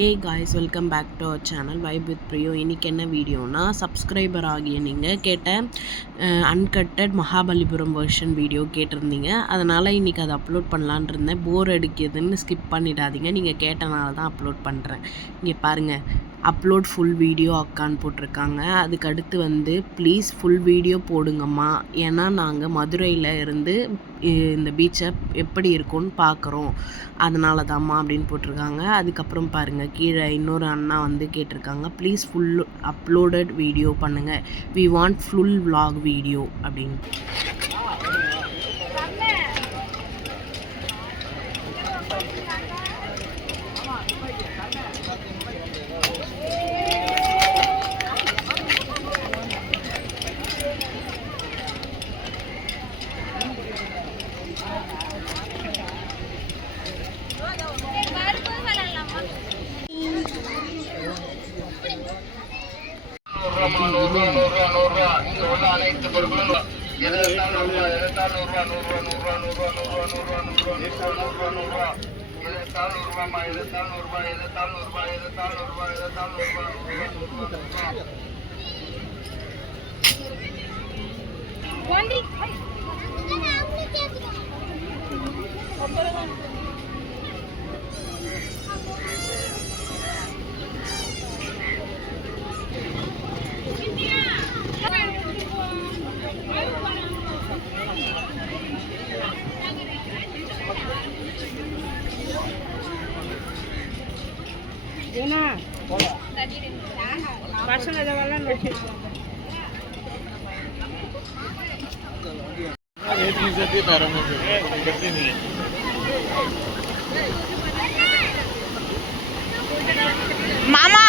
A guys, welcome back to our channel vibe with Priyo. இன்றைக்கி என்ன வீடியோனா, subscriber ஆகிய நீங்கள் கேட்ட அன்கட்டட் மகாபலிபுரம் வெர்ஷன் வீடியோ கேட்டிருந்தீங்க. அதனால் இன்றைக்கி அதை அப்லோட் பண்ணலான் இருந்தேன். போர் அடிக்குதுன்னு ஸ்கிப் பண்ணிடாதீங்க. நீங்கள் கேட்டனால தான் அப்லோட் பண்ணுறேன். இங்கே பாருங்கள், அப்லோட் ஃபுல் வீடியோ அக்கான்னு போட்டிருக்காங்க. அதுக்கு அடுத்து ப்ளீஸ் ஃபுல் வீடியோ போடுங்கம்மா, ஏன்னா நாங்கள் மதுரையில் இருந்து இந்த பீச்சை எப்படி இருக்கும்னு பார்க்குறோம், அதனால தான்மா அப்படின்னு போட்டிருக்காங்க. அதுக்கப்புறம் பாருங்கள், கீழே இன்னொரு அண்ணா கேட்டிருக்காங்க, ப்ளீஸ் ஃபுல் அப்லோடட் வீடியோ பண்ணுங்கள், we want full vlog video அப்படின்னு. அனைத்து பொருட்களும் ஏன்னா பசங்க இதெல்லாம் நோக்கி மாமா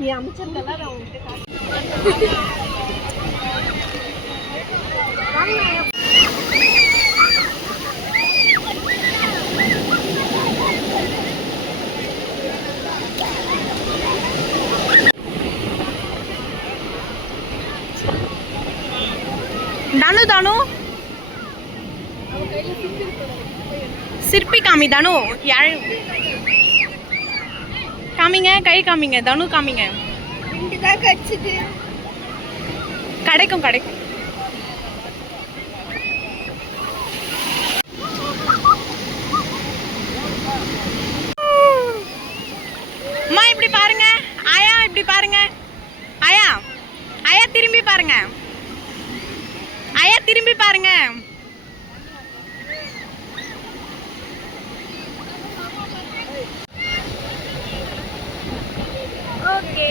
நீ அமைச்சிருக்கல நான் உங்ககிட்ட தானு தானு சிற்பி காமி தானு யார் காமிங்க, கை காமிங்க, தனு காமிங்க. கிடைக்கும் கிடைக்கும். அம்மா இப்படி பாருங்க, ஆயா இப்படி பாருங்க, ஆயா ஆயா திரும்பி பாருங்க, ஆயா திரும்பி பாருங்க. ஓகே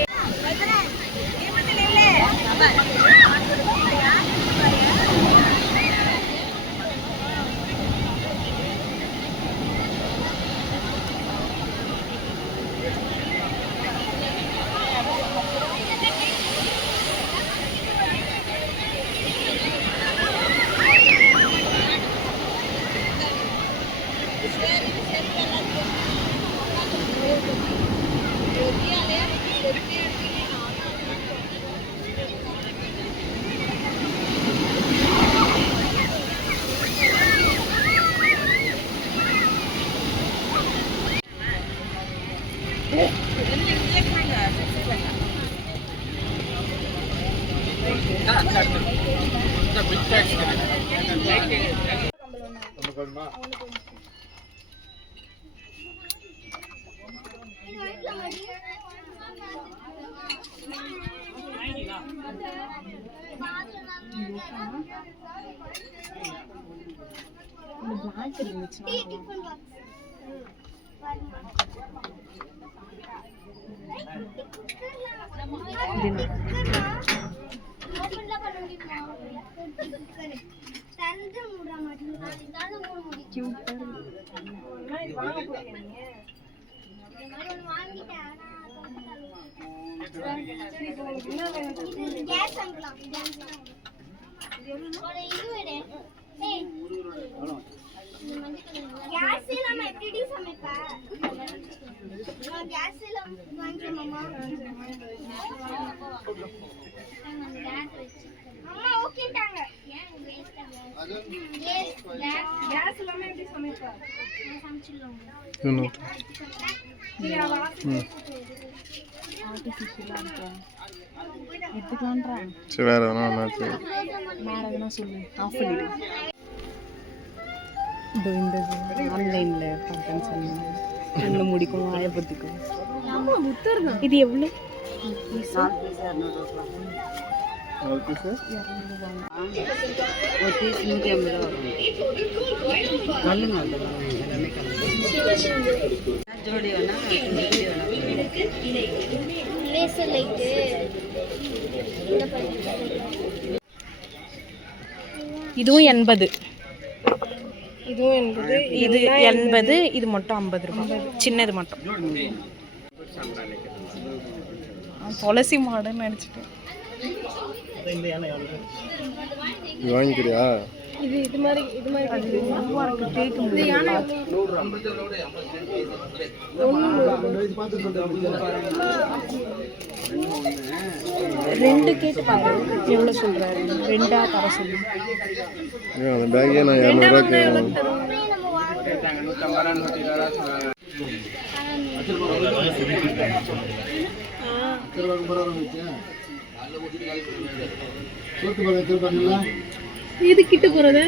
சரி வேறு எதனா சொல்லு ஆஃப் பண்ணிடு. இந்த ஆன்லைனில் பார்த்தேன்னு சொன்னேன். கண்ணு முடிக்கும் வாயை பற்றிக்கும். இது எவ்வளோ? ஒரு பீஸ் 150 ரூபா வரும். ஜோடி வேணா இதுவும் 80. இது 80. இது மட்டும் 50 ரூபாய். சின்னது மட்டும். துளசி மாடுன்னு நினச்சிட்டேன். இது வாங்கிக்கிறியா? இது மாதிரி கேட்க முடியாது. ரெண்டு கேட்டு பாரு எவ்வளோ சொல்கிறாரு. ரெண்டா தர சொல்லு. அந்த பேக்கே நான் 200 கேட்குறேன். இது கிட்ட போறது.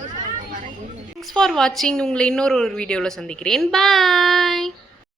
தேங்க்ஸ் ஃபார் வாட்சிங். உங்களை இன்னொரு வீடியோவில் சந்திக்கிறேன். பாய்.